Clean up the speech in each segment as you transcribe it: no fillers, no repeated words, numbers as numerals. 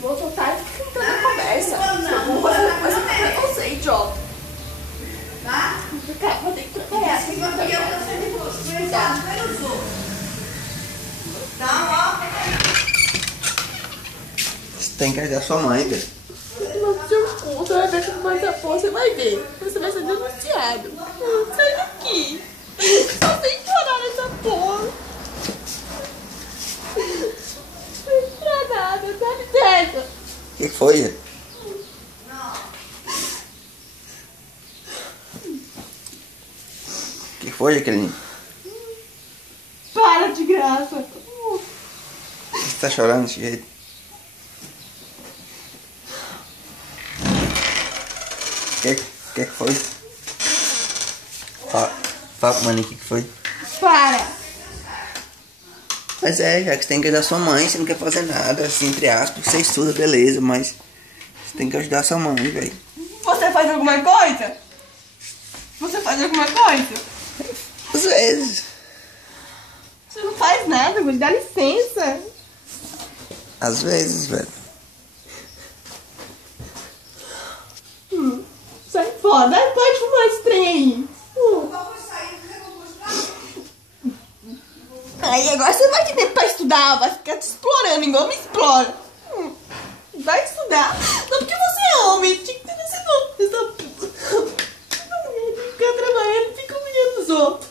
Vou soltar e fica entrando na conversa. Não vou fazer preconceito, ó. Tá? Vou ter que trabalhar. Se eu cansei de você, tá? Tá, ó. Você tem que ajudar sua mãe, velho. Mas seu cu, você vai ver como vai dar porra, você vai ver. Você vai ser denunciado. Sai daqui. Só tem que chorar nessa porra. Não pra nada, dá licença. O que foi, velho? O que foi, Jaqueline? Para de graça. Você tá chorando desse jeito? O que foi? Fala, mano, o que foi? Para. Mas é, já que você tem que ajudar sua mãe, você não quer fazer nada, assim, entre aspas, você estuda, beleza, mas você tem que ajudar sua mãe, velho. Você faz alguma coisa? Você faz alguma coisa? Às vezes. Você não faz nada, me dá licença. Às vezes, velho. Sai fora, pode fumar esse trem aí. Aí agora você vai ter tempo pra estudar, vai ficar te explorando, igual me explora. Vai estudar. Não porque você é homem, tinha que ter esse nome. Essa puta. Fica trabalhando e fica humilhando os outros.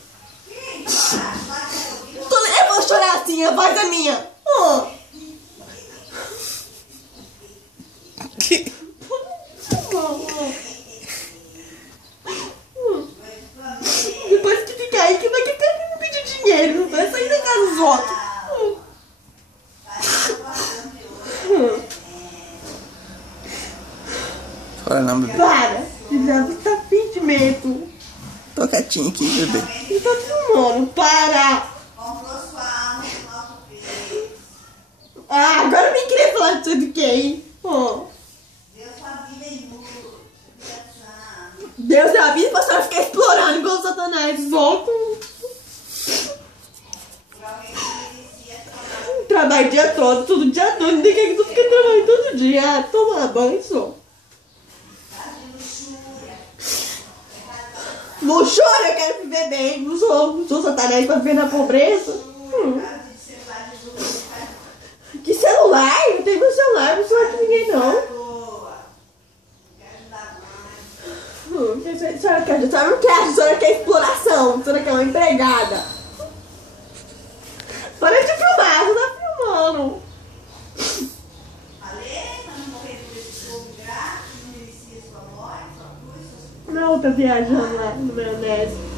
Eu vou chorar assim, a voz é minha. Depois que ficar aí, que vai querer me pedir dinheiro, não vai sair da casa dos outros. Chora não, bebê. Para, você tá fingimento. Tô quietinho aqui, bebê. Você tá filmando, para. Ah, agora eu nem queria falar de tudo que aí. Deus é a vida pra senhora ficar explorando igual o Satanás. Volta. Trabalho o dia todo, todo dia todo. Ninguém quer que tu fique trabalhando todo dia. Ah, toma banho só. Luxúria, eu quero viver bem. Não sou Satanás pra viver na pobreza. Que celular? Eu tenho meu celular, não sou de ninguém não. A senhora não quer, a senhora quer exploração, a senhora quer uma empregada. Para de filmar, você tá filmando. Não, tá viajando lá no maionese.